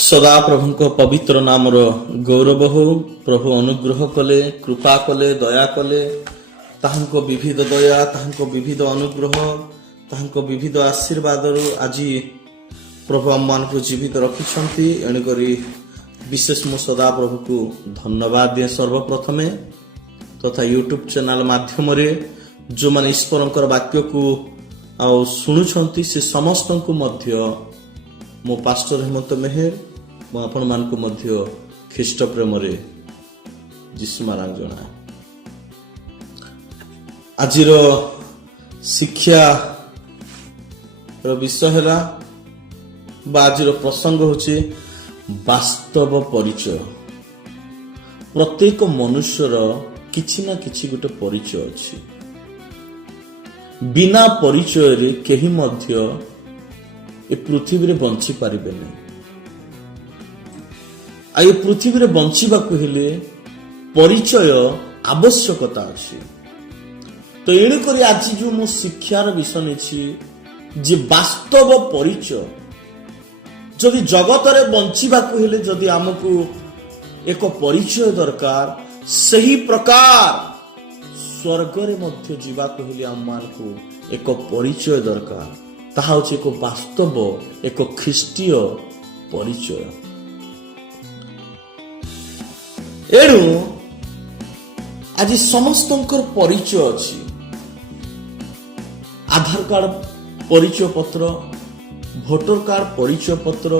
सदा प्रभु पवित्र नामर गौरव हो। प्रभु अनुग्रह कले, कृपा कले, दया कले, ताहांको विविध दया, ताहांको विविध अनुग्रह, ताहांको विविध आशीर्वाद आज प्रभु आम मान को जीवित रखिछंती। एणुकरी विशेष मु सदा प्रभु को धन्यवाद दिए सर्वप्रथमे, तथा यूट्यूब चैनल माध्यम जो माने ईश्वरंकर वाक्य को शुणुछंती से समस्त को मध्य मो पास्टर हेमंत मेहर मु आपण मान को मध्य ख्रीष्ट प्रेम रे जीशु महाराज जनाए। आजिर शिक्षा विषय है आज प्रसंग होचे वास्तव परिचय। प्रत्येक मनुष्यर किछि ना किछि गोटे परिचय अछि। बिना परिचय रे केही मध्य ए पृथ्वी रे बंची पारिबे नै। आ ए पृथ्वी रे बंचीबाकू हेले परिचय आवश्यकता अछि। तो एणु करी आज जो मो शिक्षार विषय नेछि जे वास्तव परिचय। जदि जगत रे बंचीबाकू हेले जदि हमकू एक परिचय दरकार, सही प्रकार स्वर्ग रे मध्य जीवाकू हेले हम मान को एक परिचय दरकार। ताहा होछि एक वास्तव, एक ख्रीष्टीय परिचय। एणु आज समस्तंकर परिचय अछि। आधार कार्ड परिचय पत्र, भोटर कार्ड परिचय पत्र,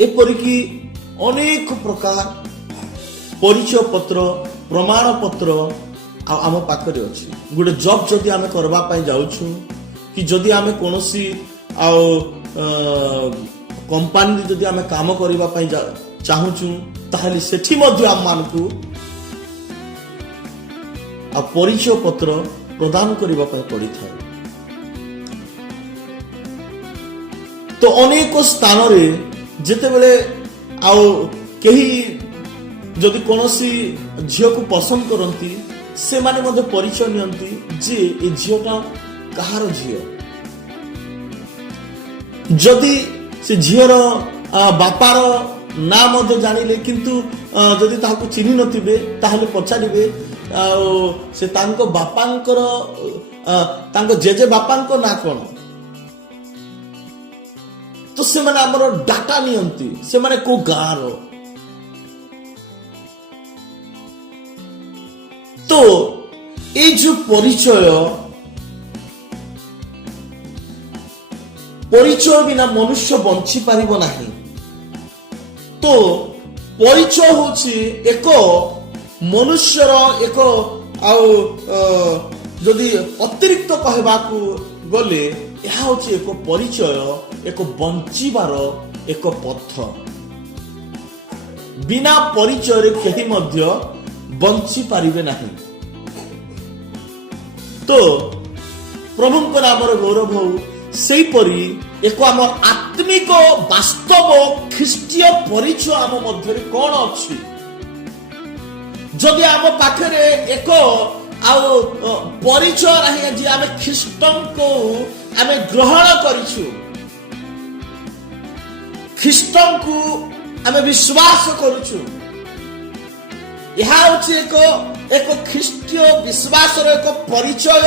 एपरिकी अनेक प्रकार परिचय पत्र, प्रमाण पत्र आम पाखरे अछि। गोटे जॉब जदि आमे करबा पई जाउछु कि जदि आमे कोनोसी कंपनी जदि आमे काम करबा पई चाहुछु ताहले सेठी मध्य आम मानकू परिचय पत्र प्रदान करबा पई पड़ी थाए। तो अनेक स्थान रे जेते बेले कहीं जदि कोनोसी झियो को पसंद करंती से माने मध्य परिचय नियंती जे ए झियोटा कहार झियो। जदि से झियोर बापार ना मध्य जानिले किंतु जदि ताहाको चिन्हि नथिबे ताहले पचारिबे से तांको बापांकर तांको जेजे बापांको ना कोन। तो से माने हमर डाटा नियंती से माने को गार। तो ए जो परिचय बिना मनुष्य बंची पारिबो नाही। तो परिचय होछि एक मनुष्यर एक जदि अतिरिक्त कहबाकू गले यह होछि एक परिचय, एक बंचीबार एक पथ। बिना परिचय रे केही मध्य बंची पारिबे नाही। तो प्रभुଙ୍କ नामर गौरव हो। सेही परी एक आम आत्मिक वास्तव ख्रीष्टीय परिचय आम मध्य कौन अछि। जदि आम पाखरे एक परिचय रही जे आम ख्रीष्टन को आम ग्रहण करिछु, ख्रीष्टन को आम विश्वास करुछु, यह होछि एक ख्रीष्टीय विश्वास एक परिचय।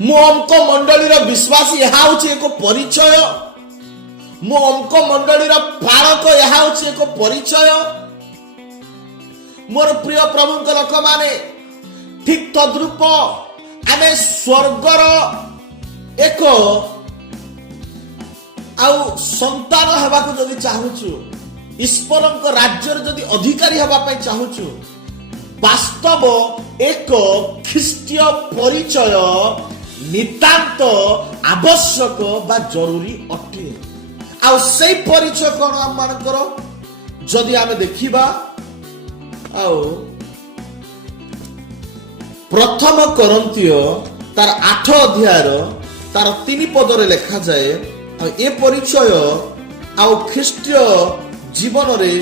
मो अंक मंडली विश्वास यह होछि एक परिचय। मो अंक मंडली पालक यह होछि एक परिचय। मोर प्रिय प्रभु लोक माने ठीक तद्रूप आमे स्वर्गर एक संतान हेबा को जदि चाहुछु, ईश्वरଙ୍କ राज्यर जदि अधिकारी हेबा पई चाहुछु, वास्तव एक ख्रीष्टीय परिचय नितांत आवश्यक बा जरूरी अटे। आ से परिचय कोन हम मानकर जदि आमे देखिबा प्रथम करंतिय तार 8 अध्याय तार 3 पद रे लिखा जाए ए परिचय ख्रीष्टीय जीवन रे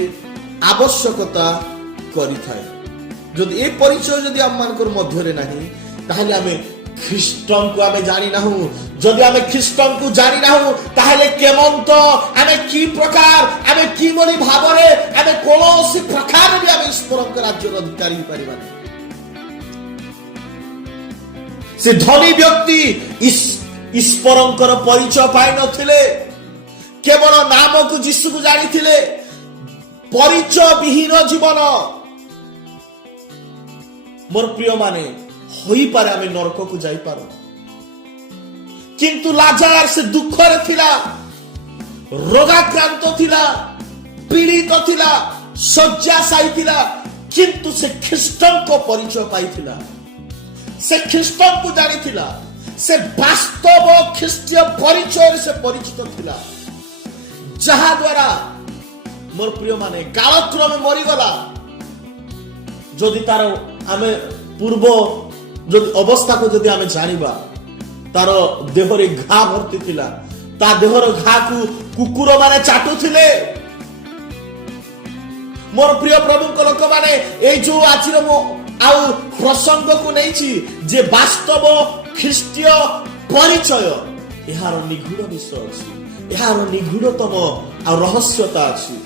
आवश्यकता करि थाए। जदि ए परिचय जदि हम मानकर मध्य रे नाही ताहले आमे ଖ୍ରୀଷ୍ଟଙ୍କୁ ଆମେ ଜାଣି ନାହୁଁ। ଯଦି ଆମେ ଖ୍ରୀଷ୍ଟଙ୍କୁ ଜାଣି ନାହୁଁ ତାହେଲେ କେମନ୍ତ ଆମେ କି ପ୍ରକାର ଆମେ କିଭଳି ଭାବରେ ଆମେ କୌଣସି ପ୍ରକାରରେ ବି ଆମେ ଈଶ୍ୱରଙ୍କ ରାଜ୍ୟର ଅଧିକାରୀ ହେଇପାରିବାନି। ସେ ଧନୀ ବ୍ୟକ୍ତି ଈଶ୍ୱରଙ୍କର ପରିଚୟ ପାଇନଥିଲେ, କେବଳ ନାମକୁ ଯୀଶୁକୁ ଜାଣିଥିଲେ। ପରିଚୟ ବିହୀନ ଜୀବନ ମୋର ପ୍ରିୟ ମାନେ ହୋଇପାରେ ଆମେ ନରକକୁ ଯାଇପାରୁ, କିନ୍ତୁ ଲାଜାର ସେ ଦୁଃଖରେ ଥିଲା, ରୋଗାକ୍ରାନ୍ତ ଥିଲା, ପୀଡ଼ିତ ଥିଲା, ଶଯ୍ୟାଶାୟୀ ଥିଲା, କିନ୍ତୁ ସେ ଖ୍ରୀଷ୍ଟଙ୍କ ପରିଚୟ ପାଇଥିଲା। ସେ ଖ୍ରୀଷ୍ଟଙ୍କୁ ଜାଣିଥିଲା। ସେ ବାସ୍ତବ ଖ୍ରୀଷ୍ଟୀୟ ପରିଚୟରେ ସେ ପରିଚିତ ଥିଲା, ଯାହା ଦ୍ୱାରା ମୋର ପ୍ରିୟ ମାନେ କାଳକ୍ରମେ ମରିଗଲା। ଯଦି ତାର ଆମେ ପୂର୍ବ ଯଦି ଅବସ୍ଥାକୁ ଯଦି ଆମେ ଜାଣିବା, ତାର ଦେହରେ ଘା ଭର୍ତ୍ତି ଥିଲା, ତା ଦେହର ଘାକୁ କୁକୁର ମାନେ ଚାଟୁଥିଲେ। ମୋର ପ୍ରିୟ ପ୍ରଭୁଙ୍କ ଲୋକମାନେ, ଏଇ ଯୋଉ ଆଜିର ମୁଁ ଆଉ ପ୍ରସଙ୍ଗକୁ ନେଇଛି ଯେ ବାସ୍ତବ ଖ୍ରୀଷ୍ଟୀୟ ପରିଚୟ, ଏହାର ନିଗୁଡ ବିଷୟ ଅଛି, ଏହାର ନିଗୁଡତମ ଆଉ ରହସ୍ୟତା ଅଛି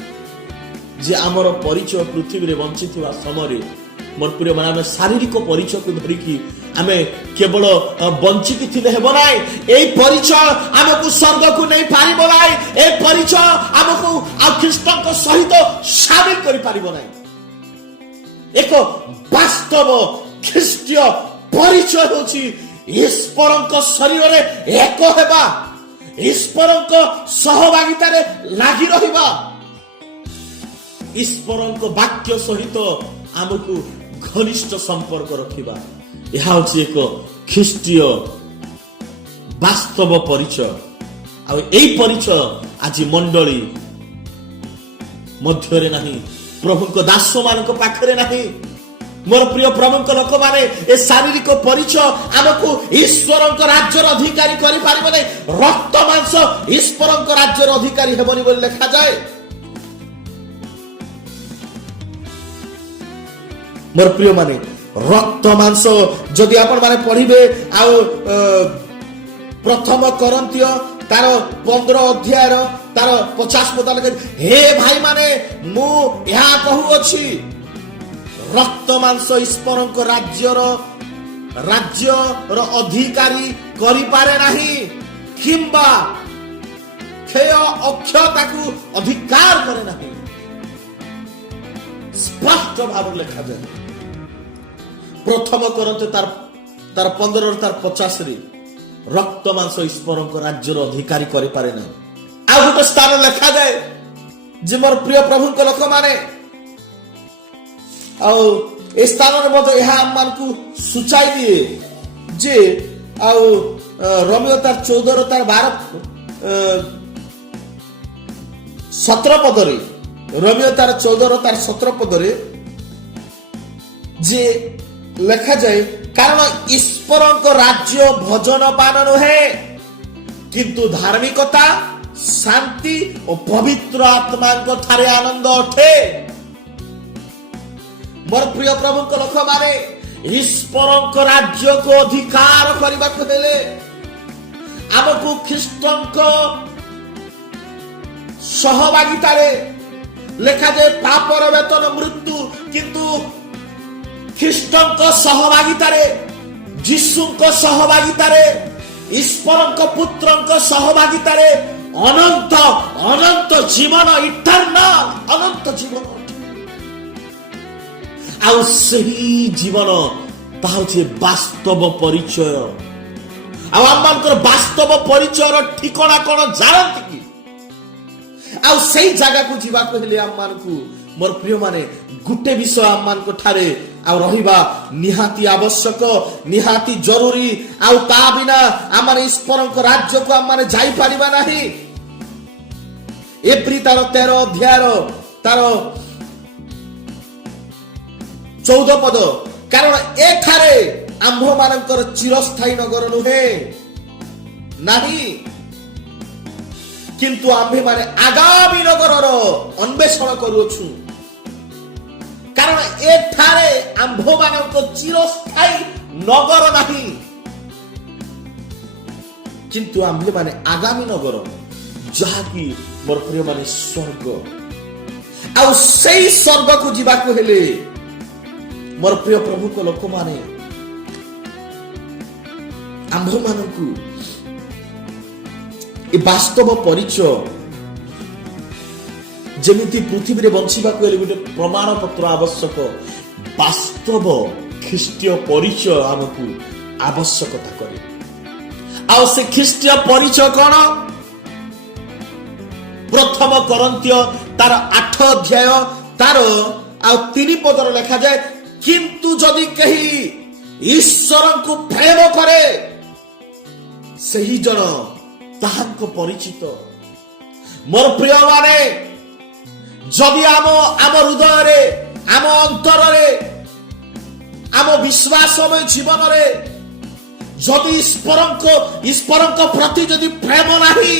ଯେ ଆମର ପରିଚୟ ପୃଥିବୀରେ ବଞ୍ଚିଥିବା ସମୟରେ ମୋର ପ୍ରିୟ ମାନେ ଆମେ ଶାରୀରିକ ପରିଚୟକୁ ଧରିକି ଆମେ କେବଳ ବଞ୍ଚିକି ଥିଲେ ହେବ ନାହିଁ। ଏଇ ପରିଚୟ ଆମକୁ ସ୍ୱର୍ଗକୁ ନେଇ ପାରିବ ନାହିଁ। এই ପରିଚୟ ଆମକୁ ଆଉ ଖ୍ରୀଷ୍ଟଙ୍କ ସହିତ ସାମିଲ କରିପାରିବ ନାହିଁ। ଏକ ବାସ୍ତବ ଖ୍ରୀଷ୍ଟୀୟ ପରିଚୟ ହେଉଛି ଈଶ୍ୱରଙ୍କ ଶରୀରରେ ଏକ ହେବା, ଈଶ୍ୱରଙ୍କ ସହଭାଗିତାରେ ଲାଗି ରହିବା, ଈଶ୍ୱରଙ୍କ ବାକ୍ୟ ସହିତ ଆମକୁ ଘନିଷ୍ଠ ସମ୍ପର୍କ ରଖିବା। ଏହା ହେଉଛି ଏକ ଖ୍ରୀଷ୍ଟୀୟ ବାସ୍ତବ ପରିଚୟ। ଆଉ ଏହି ପରିଚୟ ଆଜି ମଣ୍ଡଳୀ ମଧ୍ୟରେ ନାହିଁ, ପ୍ରଭୁଙ୍କ ଦାସମାନଙ୍କ ପାଖରେ ନାହିଁ। ମୋର ପ୍ରିୟ ପ୍ରଭୁଙ୍କ ଲୋକମାନେ, ଏ ଶାରୀରିକ ପରିଚୟ ଆମକୁ ଈଶ୍ୱରଙ୍କ ରାଜ୍ୟର ଅଧିକାରୀ କରିପାରିବ ନାହିଁ। ରକ୍ତ ମାଂସ ଈଶ୍ୱରଙ୍କ ରାଜ୍ୟର ଅଧିକାରୀ ହେବନି ବୋଲି ଲେଖାଯାଏ। ମୋର ପ୍ରିୟ ମାନେ, ରକ୍ତ ମାଂସ ଯଦି ଆପଣ ମାନେ ପଢିବେ ଆଉ ପ୍ରଥମ କରନ୍ତୀୟ ତାର 15 ଅଧ୍ୟାୟର ତାର 50 ପଦ ଲେଖେ, ହେ ଭାଇ ମାନେ ମୁଁ ଏହା କହୁଅଛି, ରକ୍ତ ମାଂସ ଈଶ୍ୱରଙ୍କ ରାଜ୍ୟର ଅଧିକାରୀ କରିପାରେ ନାହିଁ, କିମ୍ବା କ୍ଷୟ ଅକ୍ଷୟ ତାକୁ ଅଧିକାର କରେ ନାହିଁ। ସ୍ପଷ୍ଟ ଭାବରେ ଲେଖାଯାଏ ପ୍ରଥମ କରନ୍ତେ ତାର 15 ତାର 50 ରକ୍ତ ମାଂସ ଈଶ୍ୱରଙ୍କ ରାଜ୍ୟର ଅଧିକାରୀ କରିପାରେ ନାହିଁ। ଆଉ ଗୋଟେ ସ୍ଥାନ ଲେଖାଯାଏ ଯେ ମୋର ପ୍ରିୟ ପ୍ରଭୁଙ୍କ ଲୋକମାନେ, ଆଉ ଏ ସ୍ଥାନରେ ମଧ୍ୟ ଏହା ଆମମାନଙ୍କୁ ସୂଚାଇ ଦିଏ ଯେ ଆଉ ରୋମିଓ ତାର 14 ତାର 17 ପଦରେ, ରୋମିଓ ତାର 14 ତାର 17 ପଦରେ ଯେ ଲେଖାଯାଏ, କାରଣ ଈଶ୍ୱରଙ୍କ ରାଜ୍ୟ ଭୋଜନ ପାନ ନୁହେଁ, କିନ୍ତୁ ଧାର୍ମିକତା, ଶାନ୍ତି ଓ ପବିତ୍ର ଆତ୍ମାଙ୍କ ଠାରେ ଆନନ୍ଦ ଅଟେ। ମୋର ପ୍ରିୟ ପ୍ରଭୁଙ୍କ ଲୋକମାନେ, ଈଶ୍ୱରଙ୍କ ରାଜ୍ୟକୁ ଅଧିକାର କରିବାକୁ ହେଲେ ଆମକୁ ଖ୍ରୀଷ୍ଟଙ୍କ ସହଭାଗିତାରେ ଲେଖାଯାଏ ପାପର ବେତନ ମୃତ୍ୟୁ, କିନ୍ତୁ ଖ୍ରୀଷ୍ଟଙ୍କ ସହଭାଗିତାରେ, ଯୀଶୁଙ୍କ ସହଭାଗିତାରେ, ଈଶ୍ୱରଙ୍କ ପୁତ୍ରଙ୍କ ସହଭାଗିତାରେ ଅନନ୍ତ ଅନନ୍ତ ଜୀବନ, ଇଟର୍ନାଲ ଅନନ୍ତ ଜୀବନ। ଆଉ ସେହି ଜୀବନ ତାହା ହେଉଛି ବାସ୍ତବ ପରିଚୟ। ଆଉ ଆମମାନଙ୍କର ବାସ୍ତବ ପରିଚୟର ଠିକଣା କଣ ଜାଣନ୍ତି କି? ଆଉ ସେଇ ଜାଗାକୁ ଯିବାକୁ ହେଲେ ଆମମାନଙ୍କୁ ମୋର ପ୍ରିୟ ମାନେ ଗୋଟେ ବିଷୟ ଆମମାନଙ୍କ ଠାରେ ଆଉ ରହିବା ନିହାତି ଆବଶ୍ୟକ, ନିହାତି ଜରୁରୀ। ଆଉ ତା ବିନା ଆମେ ଈଶ୍ୱରଙ୍କ ରାଜ୍ୟକୁ ଆମେ ଯାଇପାରିବା ନାହିଁ। ଏପ୍ରି ତାର 13 ଅଧ୍ୟାୟର ତାର 14 ପଦ, କାରଣ ଏଠାରେ ଆମ୍ଭମାନଙ୍କର ଚିରସ୍ଥାୟୀ ନଗର ନୁହେଁ ନାହିଁ, କିନ୍ତୁ ଆମ୍ଭେମାନେ ଆଗାମୀ ନଗରର ଅନ୍ୱେଷଣ କରୁଅଛୁ। କାରଣ ଏଠାରେ ଆମ୍ଭମାନଙ୍କ ଚିରସ୍ଥାୟୀ ନଗର ନାହିଁ, କିନ୍ତୁ ଆମ୍ଭେ ମାନେ ଆଗାମୀ ନଗର, ଯାହାକି ମୋର ପ୍ରିୟ ମାନେ ସ୍ୱର୍ଗ। ଆଉ ସେଇ ସ୍ୱର୍ଗକୁ ଯିବାକୁ ହେଲେ ମୋର ପ୍ରିୟ ପ୍ରଭୁଙ୍କ ଲୋକମାନେ ଆମ୍ଭମାନଙ୍କୁ ଏ ବାସ୍ତବ ପରିଚୟ, ଯେମିତି ପୃଥିବୀରେ ବଞ୍ଚିବାକୁ ହେଲେ ଗୋଟେ ପ୍ରମାଣ ପତ୍ର ଆବଶ୍ୟକ, ବାସ୍ତବ ଖ୍ରୀଷ୍ଟୀୟ ପରିଚୟ ଆମକୁ ଆବଶ୍ୟକତା କରେ। ଆଉ ସେ ଖ୍ରୀଷ୍ଟୀୟ ପରିଚୟ କଣ? ପ୍ରଥମ କରନ୍ଥୀୟ ତାର 8 ଅଧ୍ୟାୟ ତାର ଆଉ 3 ପଦରେ ଲେଖାଯାଏ, କିନ୍ତୁ ଯଦି କେହି ଈଶ୍ୱରଙ୍କୁ ପ୍ରେମ କରେ ସେହି ଜଣ ତାହାଙ୍କ ପରିଚିତ। ମୋର ପ୍ରିୟ ମାନେ, ଯଦି ଆମ ହୃଦୟରେ, ଆମ ଅନ୍ତରରେ, ଆମ ବିଶ୍ୱାସମୟ ଜୀବନରେ ଯଦି ଈଶ୍ୱରଙ୍କ ପ୍ରତି ଯଦି ପ୍ରେମ ନାହିଁ,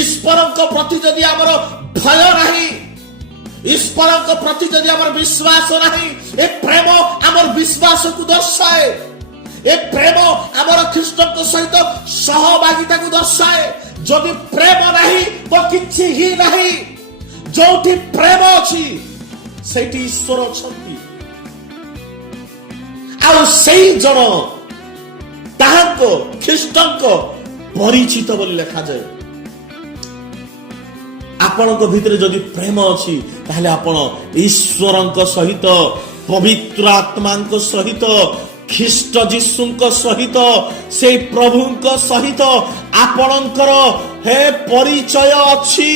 ଈଶ୍ୱରଙ୍କ ପ୍ରତି ଯଦି ଆମର ଭୟ ନାହିଁ, ଈଶ୍ୱରଙ୍କ ପ୍ରତି ଯଦି ଆମର ବିଶ୍ୱାସ ନାହିଁ, ଏ ପ୍ରେମ ଆମର ବିଶ୍ୱାସକୁ ଦର୍ଶାଏ, ଏ ପ୍ରେମ ଆମର ଖ୍ରୀଷ୍ଟଙ୍କ ସହିତ ସହଭାଗିତାକୁ ଦର୍ଶାଏ। ଯଦି ପ୍ରେମ ନାହିଁ ତ କିଛି ହିଁ ନାହିଁ। ଯୋଉଠି ପ୍ରେମ ଅଛି ସେଇଠି ଈଶ୍ୱର ଅଛନ୍ତି। ଆଉ ସେଇ ଜଣ ତାହାଙ୍କ ଖ୍ରୀଷ୍ଟଙ୍କ ପରିଚିତ ବୋଲି ଲେଖାଯାଏ। ଆପଣଙ୍କ ଭିତରେ ଯଦି ପ୍ରେମ ଅଛି ତାହେଲେ ଆପଣ ଈଶ୍ୱରଙ୍କ ସହିତ, ପବିତ୍ର ଆତ୍ମାଙ୍କ ସହିତ, ଖ୍ରୀଷ୍ଟ ଯୀଶୁଙ୍କ ସହିତ, ସେଇ ପ୍ରଭୁଙ୍କ ସହିତ ଆପଣଙ୍କର ପରିଚୟ ଅଛି।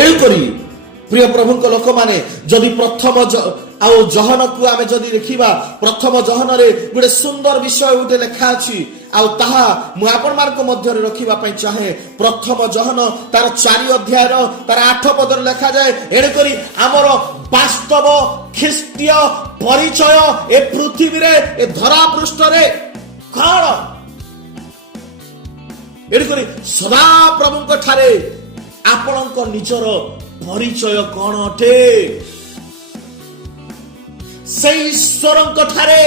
ଏହିପରି ପ୍ରିୟ ପ୍ରଭୁଙ୍କ ଲୋକମାନେ, ଯଦି ପ୍ରଥମ ଆଉ ଜହନକୁ ଆମେ ଯଦି ଦେଖିବା, ପ୍ରଥମ ଜହନରେ ଗୋଟେ ସୁନ୍ଦର ବିଷୟ ଗୋଟେ ଲେଖା ଅଛି, ଆଉ ତାହା ମୁଁ ଆପଣମାନଙ୍କ ମଧ୍ୟରେ ରଖିବା ପାଇଁ ଚାହେଁ। ପ୍ରଥମ ଜହନ ତାର 4 ଅଧ୍ୟାୟର ତାର 8 ପଦରେ ଲେଖାଯାଏ, ଏଣୁକରି ଆମର ବାସ୍ତବ ଖ୍ରୀଷ୍ଟୀୟ ପରିଚୟ ଏ ପୃଥିବୀରେ, ଏ ଧରା ପୃଷ୍ଠରେ କଣ? ଏଣୁକରି ସଦାପ୍ରଭୁଙ୍କ ଠାରେ ଆପଣଙ୍କ ନିଜର ପରିଚୟ କଣ ଅଟେ? ସେଇ ଈଶ୍ୱରଙ୍କ ଠାରେ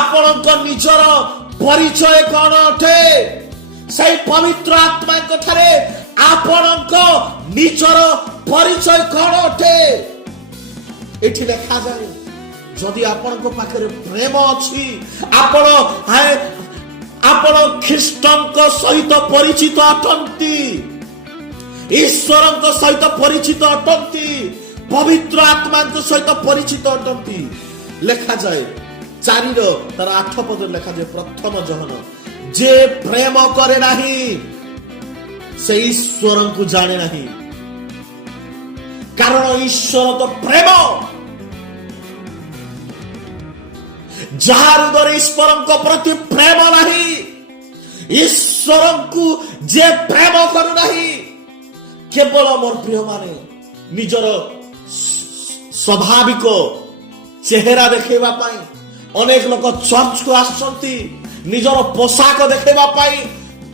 ଆପଣଙ୍କ ନିଜର ପରିଚୟ କଣ ଅଟେ? ସେଇ ପବିତ୍ର ଆତ୍ମାଙ୍କ ଠାରେ ଆପଣଙ୍କ ନିଜର ପରିଚୟ କଣ ଅଟେ? ଏଠି ଲେଖାଯାଏ, ଯଦି ଆପଣଙ୍କ ପାଖରେ ପ୍ରେମ ଅଛି, ଆପଣ ଖ୍ରୀଷ୍ଟଙ୍କ ସହିତ ପରିଚିତ ଅଟନ୍ତି, ଈଶ୍ୱରଙ୍କ ସହିତ ପରିଚିତ ଅଟନ୍ତି, ପବିତ୍ର ଆତ୍ମାଙ୍କ ସହିତ ପରିଚିତ ଅଟନ୍ତି। ଲେଖାଯାଏ 4ର ତାର 8 ପଦରେ ଲେଖାଯାଏ, ପ୍ରଥମ ଜହନ, ଯେ ପ୍ରେମ କରେ ନାହିଁ ସେ ଈଶ୍ୱରଙ୍କୁ ଜାଣେ ନାହିଁ, କାରଣ ଈଶ୍ୱର ତ ପ୍ରେମ। ଯାହା ହୃଦୟରେ ଈଶ୍ୱରଙ୍କ ପ୍ରତି ପ୍ରେମ ନାହିଁ, ଈଶ୍ୱରଙ୍କୁ ଯେ ପ୍ରେମ କରୁନାହିଁ, କେବଳ ମୋର ପ୍ରିୟ ମାନେ ନିଜର ସ୍ୱାଭାବିକ ଚେହେରା ଦେଖେଇବା ପାଇଁ ଅନେକ ଲୋକ ଚର୍ଚ୍ଚକୁ ଆସୁଛନ୍ତି, ନିଜର ପୋଷାକ ଦେଖେଇବା ପାଇଁ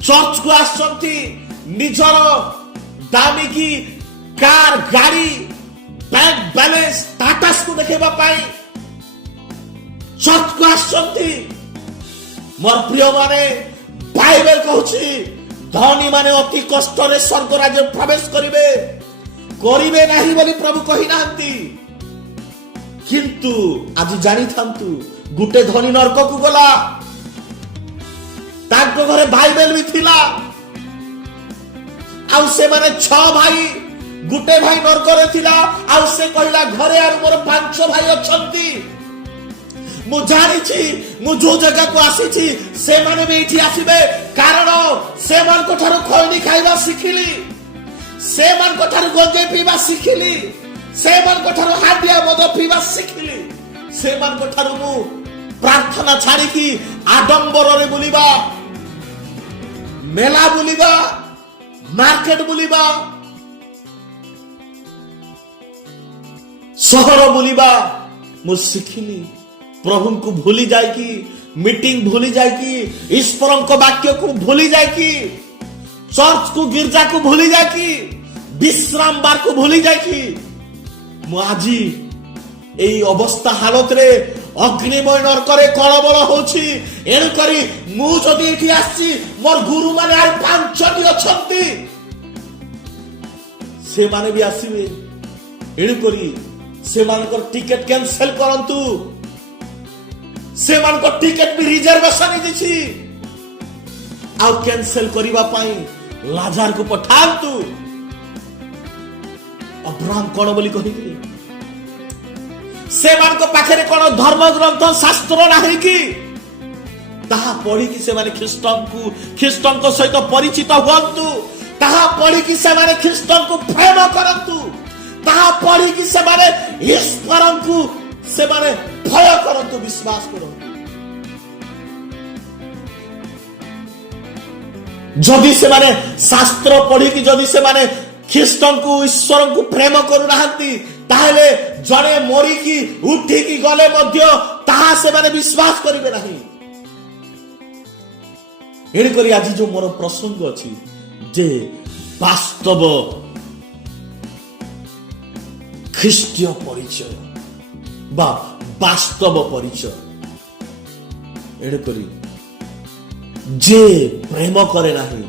ଚର୍ଚ୍ଚକୁ ଆସୁଛନ୍ତି, ନିଜର ଦାମିକି କାର, ଗାଡି, ବ୍ୟାଙ୍କ ବାଲାନ୍ସ, ଷ୍ଟାଟସକୁ ଦେଖେଇବା ପାଇଁ ଚର୍ଚ୍ଚକୁ ଆସୁଛନ୍ତି। ମୋର ପ୍ରିୟ ମାନେ, ବାଇବେଲ କହୁଛି ଧନୀ ମାନେ ଅତି କଷ୍ଟରେ ସ୍ୱର୍ଗ ରାଜ୍ୟ ପ୍ରବେଶ କରିବେ ନାହିଁ ବୋଲି ପ୍ରଭୁ କହିନାହାନ୍ତି। କିନ୍ତୁ ଆଜି ଜାଣିଥାନ୍ତୁ, ଗୋଟେ ଧନୀ ନରକକୁ ଗଲା, ତାଙ୍କ ଘରେ ବାଇବେଲ ବି ଥିଲା, ଆଉ ସେମାନେ 6 ଭାଇ, ଗୋଟେ ଭାଇ ନରକରେ ଥିଲା, ଆଉ ସେ କହିଲା ଘରେ ଆଉ ମୋର 5 ଭାଇ ଅଛନ୍ତି। ମୁଁ ଜାଣିଛି, ମୁଁ ଯୋଉ ଜାଗାକୁ ଆସିଛି ସେମାନେ ବି ଏଇଠି ଆସିବେ, କାରଣ ସେମାନଙ୍କ ଠାରୁ ଖଇନି ଖାଇବା ଶିଖିଲି, ସେମାନଙ୍କ ଠାରୁ ଗଞ୍ଜେଇ ପିଇବା ଶିଖିଲି, ସେମାନଙ୍କ ଠାରୁ ହାଣ୍ଡିଆ ମଦ ପିଇବା ଶିଖିଲି, ସେମାନଙ୍କ ଠାରୁ ମୁଁ ପ୍ରାର୍ଥନା ଛାଡ଼ିକି ଆଡମ୍ବରରେ ବୁଲିବା, ମେଲା ବୁଲିବା, ମାର୍କେଟ ବୁଲିବା, ସହର ବୁଲିବା ମୁଁ ଶିଖିଲି। ପ୍ରଭୁଙ୍କୁ ଭୁଲି ଯାଇକି, ମିଟିଂ ଭୁଲି ଯାଇକି, ଈଶ୍ୱରଙ୍କ ବାକ୍ୟକୁ ଭୁଲି ଯାଇକି, ଚର୍ଚ୍ଚକୁ ଗିର୍ଜାକୁ ଭୁଲି ଯାଇକି, ବିଶ୍ରାମ ବାରକୁ ଭୁଲି ଯାଇକି, ମୁଁ ଆଜି ଏଇ ଅବସ୍ଥା ହାଲତରେ ଅଗ୍ନିମୟ ନରକରେ କଳବଳ ହଉଛି। ଏଣୁକରି ମୁଁ ଯଦି ଏଠି ଆସିଛି, ମୋର ଗୁରୁ ମାନେ ଆଉ 5ଟି ଅଛନ୍ତି, ସେମାନେ ବି ଆସିବେ। ଏଣୁକରି ସେମାନଙ୍କର ଟିକେଟ କ୍ୟାନସେଲ କରନ୍ତୁ, ସେମାନଙ୍କ ଟିକେଟ ବି ରିଜର୍ଭେସନ ହେଇଛି। ଆଉ କ୍ୟାନସେଲ କରିବା ପାଇଁ ଲାଜାରକୁ ପଠାନ୍ତୁ। ଅବ୍ରାହମ କଣ ବୋଲି କହିଥିଲେ? ସେମାନଙ୍କ ପାଖରେ କଣ ଧର୍ମ ଗ୍ରନ୍ଥ ଶାସ୍ତ୍ର ନାହିଁ କି? ତାହା ପଢିକି ସେମାନେ ଖ୍ରୀଷ୍ଟଙ୍କ ସହିତ ପରିଚିତ ହୁଅନ୍ତୁ। ତାହା ପଢିକି ସେମାନେ ଖ୍ରୀଷ୍ଟଙ୍କୁ ପ୍ରେମ କରନ୍ତୁ। ତାହା ପଢିକି ସେମାନେ ଈଶ୍ୱରଙ୍କୁ ସେମାନେ ଭୟ କରନ୍ତୁ, ବିଶ୍ୱାସ କରନ୍ତୁ। ଯଦି ସେମାନେ ଶାସ୍ତ୍ର ପଢିକି ଯଦି ସେମାନେ ଖ୍ରୀଷ୍ଟଙ୍କୁ ଈଶ୍ୱରଙ୍କୁ ପ୍ରେମ କରୁନାହାନ୍ତି, ତାହେଲେ ଜଣେ ମରିକି ଉଠିକି ଗଲେ ମଧ୍ୟ ତାହା ସେମାନେ ବିଶ୍ୱାସ କରିବେ ନାହିଁ। ଏଣୁକରି ଆଜି ଯୋଉ ମୋର ପ୍ରସଙ୍ଗ ଅଛି ଯେ ବାସ୍ତବ ଖ୍ରୀଷ୍ଟୀୟ ପରିଚୟ ବା ବାସ୍ତବ ପରିଚୟ। ଏଣୁକରି ଯେ ପ୍ରେମ କରେ ନାହିଁ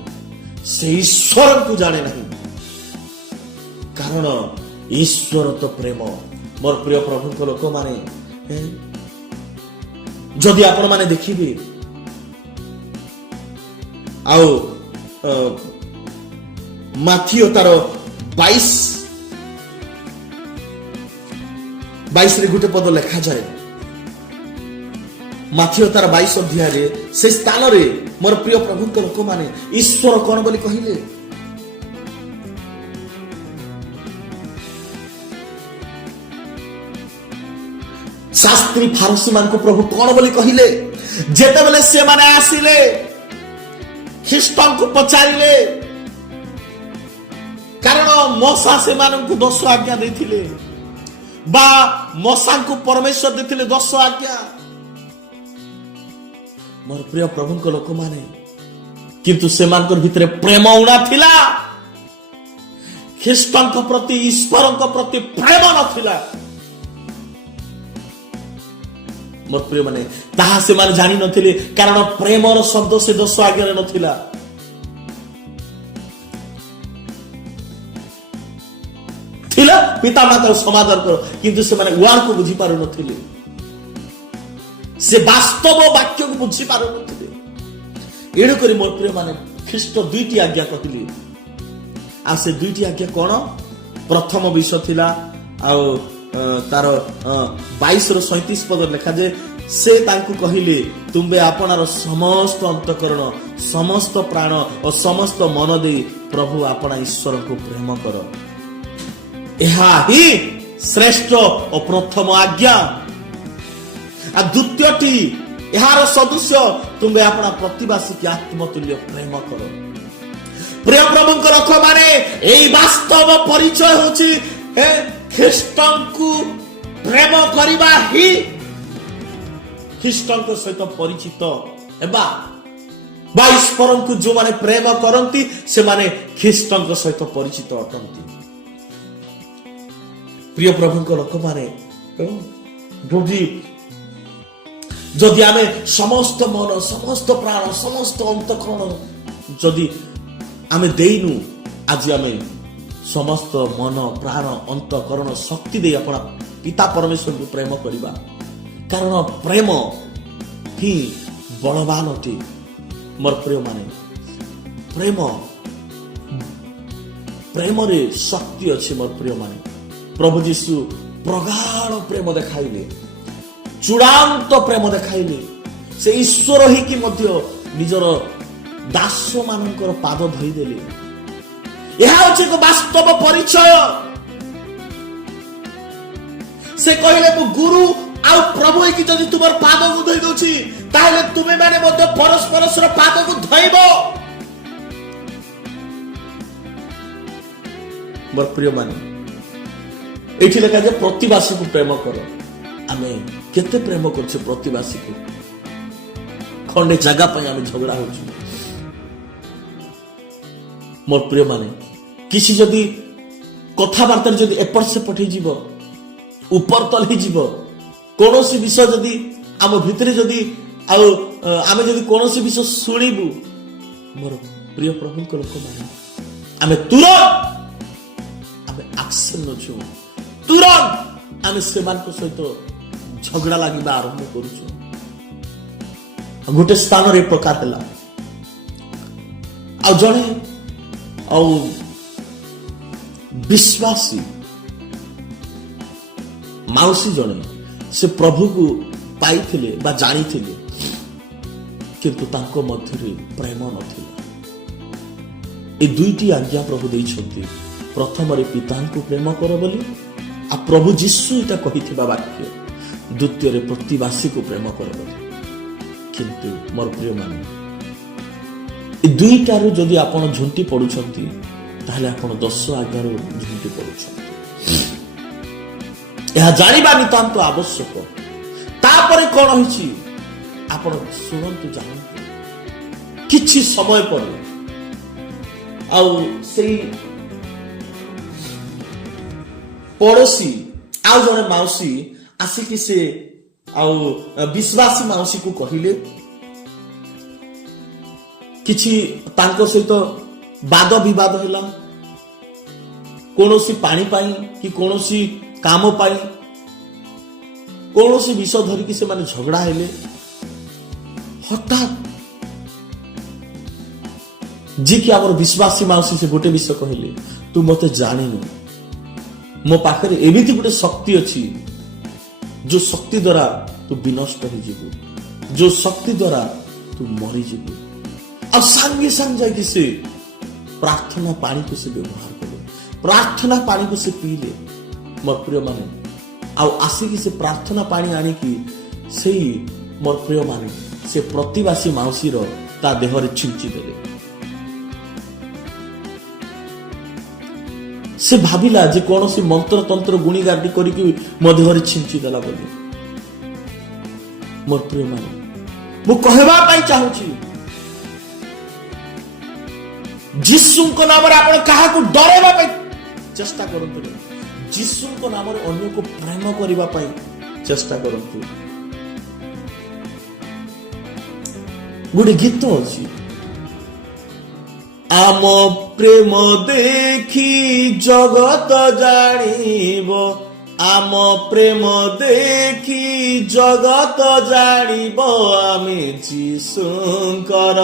ସେ ଈଶ୍ୱରଙ୍କୁ ଜାଣେ ନାହିଁ, କାରଣ ଈଶ୍ୱର ତ ପ୍ରେମ। ମୋର ପ୍ରିୟ ପ୍ରଭୁଙ୍କ ଲୋକମାନେ, ଯଦି ଆପଣ ମାନେ ଦେଖିବେ ଆଉ ମାଥିଓ ତାର 22ରେ ଗୋଟେ ପଦ ଲେଖାଯାଏ। ମାଥିଓ ତାର 22 ଅଧ୍ୟାୟରେ ସେ ସ୍ଥାନରେ ମୋର ପ୍ରିୟ ପ୍ରଭୁଙ୍କ ଲୋକମାନେ ଈଶ୍ୱର କଣ ବୋଲି କହିଲେ? ଶାସ୍ତ୍ରୀ ଫାରସୀ ମାନଙ୍କୁ ପ୍ରଭୁ କଣ ବୋଲି କହିଲେ? ଯେତେବେଳେ ସେମାନେ ଆସିଲେ ଖ୍ରୀଷ୍ଟଙ୍କୁ ପଚାରିଲେ, କାରଣ ମଶା ସେମାନଙ୍କୁ 10 ଆଜ୍ଞା ଦେଇଥିଲେ ବା ମଶାଙ୍କୁ ପରମେଶ୍ୱର ଦେଇଥିଲେ 10 ଆଜ୍ଞା। ମୋର ପ୍ରିୟ ପ୍ରଭୁଙ୍କ ଲୋକମାନେ, କିନ୍ତୁ ସେମାନଙ୍କ ଭିତରେ ପ୍ରେମ ଉଣା ଥିଲା। ଖ୍ରୀଷ୍ଟଙ୍କ ପ୍ରତି, ଈଶ୍ୱରଙ୍କ ପ୍ରତି ପ୍ରେମ ନଥିଲା। ମୋର ପ୍ରିୟ ମାନେ, ତାହା ସେମାନେ ଜାଣିନଥିଲେ, କାରଣ ପ୍ରେମର ଶବ୍ଦ ସେ 10 ଆଜ୍ଞାରେ ନଥିଲା। ଥିଲା ପିତା ମାତାର ସମାଦର କର, କିନ୍ତୁ ସେମାନେ ୱାର୍ଡକୁ ବୁଝି ପାରୁନଥିଲେ, ସେ ବାସ୍ତବ ବାକ୍ୟକୁ ବୁଝି ପାରୁନଥିଲେ। ଏଣୁକରି ମୋର ପ୍ରିୟ ମାନେ, ଖ୍ରୀଷ୍ଟ 2ଟି ଆଜ୍ଞା କହିଲେ। ଆଉ ସେ 2ଟି ଆଜ୍ଞା କଣ? ପ୍ରଥମ ବିଷୟ ଥିଲା ଆଉ ତାର 22-37 ପଦ ଲେଖାଯାଏ, ସେ ତାଙ୍କୁ କହିଲେ, ତୁମ୍ଭେ ଆପଣାର ସମସ୍ତ ଅନ୍ତଃକରଣ, ସମସ୍ତ ପ୍ରାଣ ଓ ସମସ୍ତ ମନ ଦେଇ ପ୍ରଭୁ ଆପଣା ଈଶ୍ୱରଙ୍କୁ ପ୍ରେମ କର। ଏହା ହିଁ ଶ୍ରେଷ୍ଠ ଓ ପ୍ରଥମ ଆଜ୍ଞା। ଆଉ ଦ୍ୱିତୀୟଟି ଏହାର ସଦୃଶ୍ୟ, ତୁମ୍ଭେ ଆପଣା ପ୍ରତିବାସୀ କି ଆତ୍ମତୁଲ୍ୟ ପ୍ରେମ କର। ପ୍ରିୟ ପ୍ରଭୁଙ୍କ ଲୋକମାନେ, ଏହି ବାସ୍ତବ ପରିଚୟ ହେଉଛି ଖ୍ରୀଷ୍ଟଙ୍କୁ ପ୍ରେମ କରିବା ହିଁ ଖ୍ରୀଷ୍ଟଙ୍କ ସହିତ ପରିଚିତ ହେବା। ବା ଈଶ୍ୱରଙ୍କୁ ଯେଉଁମାନେ ପ୍ରେମ କରନ୍ତି ସେମାନେ ଖ୍ରୀଷ୍ଟଙ୍କ ସହିତ ପରିଚିତ ଅଟନ୍ତି। ପ୍ରିୟ ପ୍ରଭୁଙ୍କ ଲୋକମାନେ, ଯଦି ଆମେ ସମସ୍ତ ମନ, ସମସ୍ତ ପ୍ରାଣ, ସମସ୍ତ ଅନ୍ତଃକରଣ ଯଦି ଆମେ ଦେଇନୁ, ଆଜି ଆମେ ସମସ୍ତ ମନ, ପ୍ରାଣ, ଅନ୍ତଃକରଣ, ଶକ୍ତି ଦେଇ ଆପଣ ପିତା ପରମେଶ୍ୱରଙ୍କୁ ପ୍ରେମ କରିବା, କାରଣ ପ୍ରେମ ହିଁ ବଳବାନ ଅଟେ। ମୋର ପ୍ରିୟ ମାନେ, ପ୍ରେମରେ ଶକ୍ତି ଅଛି। ମୋର ପ୍ରିୟ ମାନେ, ପ୍ରଭୁ ଯୀଶୁ ପ୍ରଗାଢ଼ ପ୍ରେମ ଦେଖାଇଲେ, ଚୂଡ଼ାନ୍ତ ପ୍ରେମ ଦେଖାଇଲେ। ସେ ଈଶ୍ୱର ହେଇକି ମଧ୍ୟ ନିଜର ଦାସ ମାନଙ୍କର ପାଦ ଧୋଇଦେଲେ। ଏହା ହେଉଛି ଏକ ବାସ୍ତବ ପରିଚୟ। ସେ କହିଲେ, ମୁଁ ଗୁରୁ ଆଉ ପ୍ରଭୁ ହେଇକି ଯଦି ତୁମର ପାଦକୁ ଧୋଇ ଦଉଛି, ତାହେଲେ ତୁମେ ମାନେ ମଧ୍ୟ ପରସ୍ପରର ପାଦକୁ ଧୋଇବ। ମୋର ପ୍ରିୟ ମାନେ, ଏଇଠି ଲେଖା ଯେ ପ୍ରତିବାସୀକୁ ପ୍ରେମ କର। ଆମେ କେତେ ପ୍ରେମ କରୁଛେ ପ୍ରତିବାସୀକୁ? ଖଣ୍ଡେ ଜାଗା ପାଇଁ ଆମେ ଝଗଡ଼ା ହଉଛୁ। ମୋର ପ୍ରିୟ ମାନେ, କିଛି ଯଦି କଥାବାର୍ତ୍ତାରେ ଯଦି ଏପଟ ସେପଟ ହେଇଯିବ, ଉପର ତଳ ହେଇଯିବ, କୌଣସି ବିଷୟ ଯଦି ଆମ ଭିତରେ ଯଦି ଆଉ ଆମେ ଯଦି କୌଣସି ବିଷୟ ଶୁଣିବୁ ମୋର ପ୍ରିୟ ପ୍ରଭୁଙ୍କ ଲୋକମାନେ ଆମେ ତୁରନ୍ତ ଆମେ ଆକ୍ସନ ନଛୁ ତୁରନ୍ତ ଆମେ ସେମାନଙ୍କ ସହିତ ଝଗଡ଼ା ଲାଗିବା ଆରମ୍ଭ କରୁଛୁ। ଗୋଟେ ସ୍ଥାନରେ ଏ ପ୍ରକାର ହେଲା ଆଉ ଜଣେ ଆଉ ବିଶ୍ୱାସୀ ମାଉସୀ ଜଣେ ସେ ପ୍ରଭୁକୁ ପାଇଥିଲେ ବା ଜାଣିଥିଲେ କିନ୍ତୁ ତାଙ୍କ ମଧ୍ୟରେ ପ୍ରେମ ନଥିଲା। ଏ ଦୁଇଟି ଆଜ୍ଞା ପ୍ରଭୁ ଦେଇଛନ୍ତି। ପ୍ରଥମରେ ପିତାଙ୍କୁ ପ୍ରେମ କର ବୋଲି ଆଉ ପ୍ରଭୁ ଯୀଶୁ ଏଟା କହିଥିବା ବାକ୍ୟ। ଦ୍ୱିତୀୟରେ ପ୍ରତିବାସୀକୁ ପ୍ରେମ କର ବୋଲି। କିନ୍ତୁ ମୋର ପ୍ରିୟମାନେ ଏ ଦୁଇଟାରୁ ଯଦି ଆପଣ ଝୁଣ୍ଟି ପଡୁଛନ୍ତି ତାହେଲେ ଆପଣ 10 ଆଜ୍ଞାରୁ ଝୁଣ୍ଟି ପଡୁଛନ୍ତି। ଏହା ଜାଣିବା ନିତାନ୍ତ ଆବଶ୍ୟକ। ତାପରେ କଣ ହେଇଛି ଆପଣ ଶୁଣନ୍ତୁ ଜାଣନ୍ତୁ। କିଛି ସମୟ ପରେ ଆଉ ସେଇ ପଡୋଶୀ ଆଉ ଜଣେ ମାଉସୀ ଆସିକି ସେ ଆଉ ବିଶ୍ୱାସୀ ମାଉସୀକୁ କହିଲେ କିଛି ତାଙ୍କ ସହିତ ବାଦ ବିବାଦ ହେଲା କୌଣସି ପାଣି ପାଇଁ କି କୌଣସି କାମ ପାଇଁ କୌଣସି ବିଷୟ ଧରିକି ସେମାନେ ଝଗଡ଼ା ହେଲେ। ହଠାତ୍ ଯିଏକି ଆମର ବିଶ୍ୱାସୀ ମାଉସୀ ସେ ଗୋଟେ ବିଷୟ କହିଲେ ତୁ ମତେ ଜାଣିନୁ ମୋ ପାଖରେ ଏମିତି ଗୋଟେ ଶକ୍ତି ଅଛି ଯୋଉ ଶକ୍ତି ଦ୍ୱାରା ତୁ ବିନଷ୍ଟ ହେଇଯିବୁ ଯୋଉ ଶକ୍ତି ଦ୍ୱାରା ତୁ ମରିଯିବୁ। ଆଉ ସାଙ୍ଗେ ସାଙ୍ଗେ ଯାଇକି ସେ ପ୍ରାର୍ଥନା ପାଣିକୁ ସେ ବ୍ୟବହାର କଲେ ପ୍ରାର୍ଥନା ପାଣିକୁ ସେ ପିଇଲେ। ମୋର ପ୍ରିୟମାନେ ଆଉ ଆସିକି ସେ ପ୍ରାର୍ଥନା ପାଣି ଆଣିକି ସେଇ ମୋର ପ୍ରିୟମାନେ ସେ ପ୍ରତିବାସୀ ମାଉସୀର ତା ଦେହରେ ଛିଞ୍ଚି ଦେଲେ। ସେ ଭାବିଲା ଯେ କୌଣସି ମନ୍ତ୍ର ତନ୍ତ୍ର ଗୁଣି ଗାଡ଼ି କରିକି ମୋ ଦେହରେ ଛିଞ୍ଚି ଦେଲା ବୋଲି। ମୋର ପ୍ରିୟମାନେ ମୁଁ କହିବା ପାଇଁ ଚାହୁଁଛି ଯୀଶୁଙ୍କ ନାମରେ ଆପଣ କାହାକୁ ଡରାଇବା ପାଇଁ ଚେଷ୍ଟା କରନ୍ତୁ। ଯୀଶୁଙ୍କ ନାମରେ ଅନ୍ୟକୁ ପ୍ରେମ କରିବା ପାଇଁ ଚେଷ୍ଟା କରନ୍ତୁ। ଗୋଟେ ଗୀତ ଅଛି ଆମ ପ୍ରେମ ଦେଖି ଜଗତ ଜାଣିବ ଆମ ପ୍ରେମ ଦେଖି ଜଗତ ଜାଣିବ ଆମେ ଯୀଶୁଙ୍କର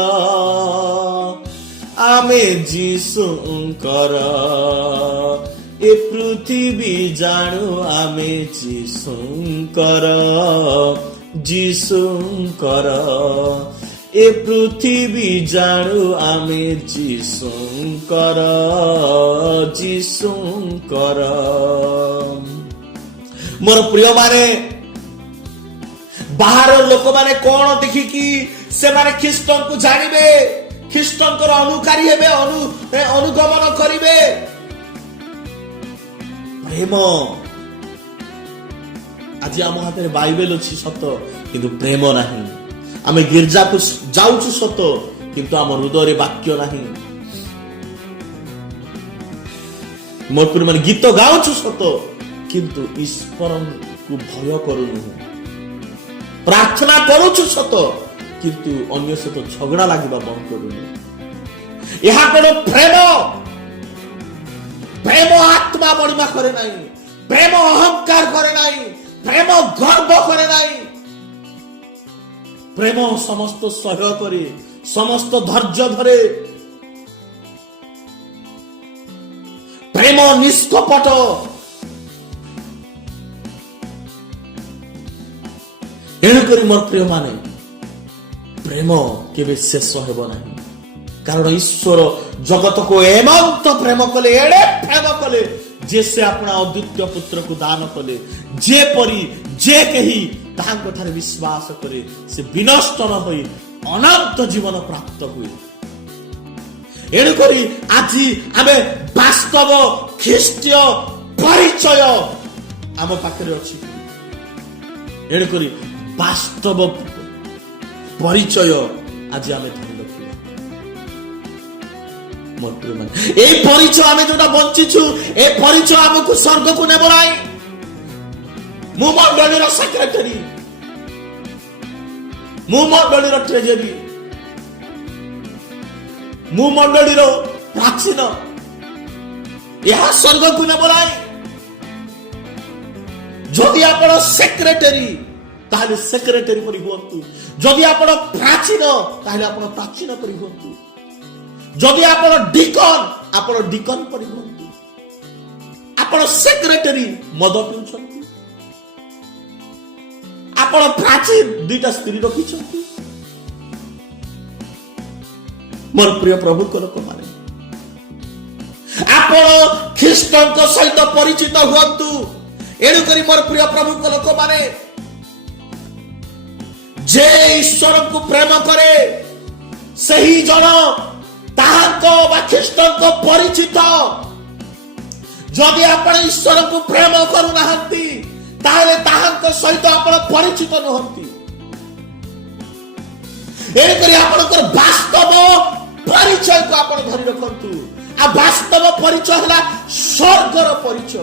ଏ ପୃଥିବୀ ଜାଣୁ ଆମେ ଯୀଶୁଙ୍କର ଏ ପୃଥିବୀ ଜାଣୁ ଆମେ ଯୀଶୁଙ୍କର ମୋର ପ୍ରିୟମାନେ ବାହାର ଲୋକମାନେ କଣ ଦେଖିକି ସେମାନେ ଖ୍ରୀଷ୍ଟଙ୍କୁ ଜାଣିବେ ଖ୍ରୀଷ୍ଟଙ୍କର ଅନୁକାରୀ ହେବେ ଅନୁଗମନ କରିବେ। ପ୍ରେମ ଆଜି ଆମ ହାତରେ ବାଇବେଲ ଅଛି ସତ କିନ୍ତୁ ପ୍ରେମ ନାହିଁ। ଆମେ ଗିର୍ଜାକୁ ଯାଉଛୁ ସତ କିନ୍ତୁ ଆମ ହୃଦୟରେ ବାକ୍ୟ ନାହିଁ। ମୋର ପ୍ରିୟମାନେ ଗୀତ ଗାଉଛୁ ସତ କିନ୍ତୁ ଈଶ୍ୱରଙ୍କୁ ଭୟ କରୁନୁ। ପ୍ରାର୍ଥନା କରୁଛୁ ସତ କିନ୍ତୁ ଅନ୍ୟ ସହିତ ଝଗଡ଼ା ଲାଗିବା ବନ୍ଦ କରୁନୁ। ଏହା କଣ ପ୍ରେମ? ପ୍ରେମ ଆତ୍ମା ବଢିବା କରେ ନାହିଁ, ପ୍ରେମ ଅହଙ୍କାର କରେ ନାହିଁ, ପ୍ରେମ ଗର୍ବ କରେ ନାହିଁ। ପ୍ରେମ ସମସ୍ତ ସହ୍ୟ করে ସମସ୍ତ ଧୈର୍ଯ୍ୟ ଧରେ। ପ୍ରେମ ନିଷ୍କପଟ। ଏଣୁକରି ମୋର ପ୍ରିୟମାନେ ପ୍ରେମ କେବେ ଶେଷ ହେବ ନାହିଁ। କାରଣ ଈଶ୍ୱର ଜଗତକୁ ଏମନ୍ତ ପ୍ରେମ କଲେ ଏଡ଼େ ପ୍ରେମ କଲେ ଯେ ସେ ଆପଣା ଅଦ୍ୱିତୀୟ ପୁତ୍ରକୁ ଦାନ କଲେ ଯେପରି ଯେ କେହି ତାହାଙ୍କ ଠାରେ ବିଶ୍ୱାସ କରେ ସେ ବିନଷ୍ଟ ନ ହୋଇ ଅନନ୍ତ ଜୀବନ ପ୍ରାପ୍ତ ହୁଏ। ଏଣୁକରି ଆଜି ଆମେ ବାସ୍ତବ ଖ୍ରୀଷ୍ଟୀୟ ପରିଚୟ ଆମ ପାଖରେ ଅଛି। ଏଣୁକରି ବାସ୍ତବ ପରିଚୟ ଆଜି ଆମେ ଧରି ରଖିବା। এই ପରିଚୟ ଆମେ ଯୋଉଟା ବଞ୍ଚିଛୁ ଏ ପରିଚୟ ଆମକୁ ସ୍ୱର୍ଗକୁ ନେବ ନାହିଁ। ମୁଁ ମଣ୍ଡଳୀର ସେକ୍ରେଟାରୀ, ମୁଁ ମଣ୍ଡଳୀର ଟ୍ରେଜେରୀ, ମୁଁ ମଣ୍ଡଳୀର ପ୍ରାଚୀନ। ଏହା ସ୍ୱର୍ଗକୁ ନେବ ନାହିଁ। ଯଦି ଆପଣ ସେକ୍ରେଟାରୀ ତାହେଲେ ସେକ୍ରେଟାରୀ ପରି ହୁଅନ୍ତୁ। ଯଦି ଆପଣ ପ୍ରାଚୀନ ତାହେଲେ ଆପଣ ପ୍ରାଚୀନ ପରି ହୁଅନ୍ତୁ। ଯଦି ଆପଣ ଡିକନ ଆପଣ ଡିକନ ପରି ହୁଅନ୍ତୁ। ଆପଣ ସେକ୍ରେଟାରୀ ମଦ ପିଉଛନ୍ତି, ଆପଣ ପ୍ରାଚୀନ ଦୁଇଟା ସ୍ତ୍ରୀ ରଖିଛନ୍ତି। ମୋର ପ୍ରିୟ ପ୍ରଭୁଙ୍କ ଲୋକମାନେ, ଆପଣ ଖ୍ରୀଷ୍ଟଙ୍କ ସହିତ ପରିଚିତ ହୁଅନ୍ତୁ। ଏଣୁକରି ମୋର ପ୍ରିୟ ପ୍ରଭୁଙ୍କ ଲୋକମାନେ, ଯେ ଈଶ୍ୱରଙ୍କୁ ପ୍ରେମ କରେ ସେହି ଜଣ ତାହାଙ୍କ ବା ଖ୍ରୀଷ୍ଟଙ୍କ ପରିଚିତ। ଯଦି ଆପଣ ଈଶ୍ୱରଙ୍କୁ ପ୍ରେମ କରୁନାହାନ୍ତି ତାହେଲେ ତାହାଙ୍କ ସହିତ ଆପଣ ପରିଚିତ ନୁହନ୍ତି। ଏଣୁକରି ଆପଣଙ୍କର ବାସ୍ତବ ପରିଚୟକୁ ଆପଣ ଧରି ରଖନ୍ତୁ। ଆଉ ବାସ୍ତବ ପରିଚୟ ହେଲା ସ୍ୱର୍ଗର ପରିଚୟ।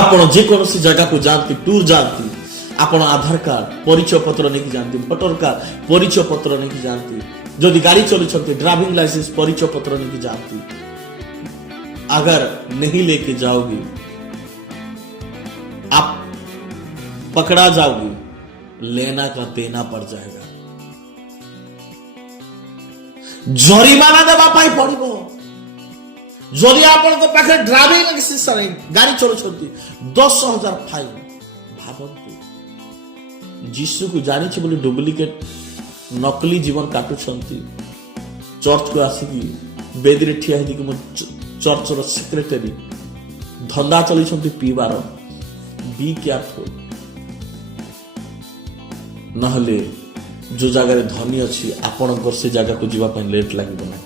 ଆପଣ ଯେକୌଣସି ଜାଗାକୁ ଯାଆନ୍ତି, ଟୁର ଯାଆନ୍ତି, ଆପଣ ଆଧାର କାର୍ଡ ପରିଚୟ ପତ୍ର ନେଇକି ଯାଆନ୍ତି, ଭୋଟର କାର୍ଡ ପରିଚୟ ପତ୍ର ନେଇକି ଯାଆନ୍ତି। ଯଦି ଗାड़ी ଚଲୁଛନ୍ତି ଡ୍ରାइଭିଂ लाइसेंस परिचय पत्र लेके जाती। अगर नहीं लेके जाओगी आप पकड़ा जाओगी, लेना का देना पड़ जाएगा, जरिमाना देवा पाई पड़िबो। जदि आपन पाखे ड्राइविंग लाइसेंस नहीं, गाड़ी चलुछंती 10,000 फाइन। भाबंतु जीसु को जानी बोली डुप्लिकेट नकली जीवन काटुछंती। चर्च को आसिकी बेदी ठिया हो चर्चर सेक्रेटरी धंदा चलुछंती पीबार। बी केयरफुल, नहले जो जगह धनी अच्छी आपण से जगह को जीवा लेट लगे ना।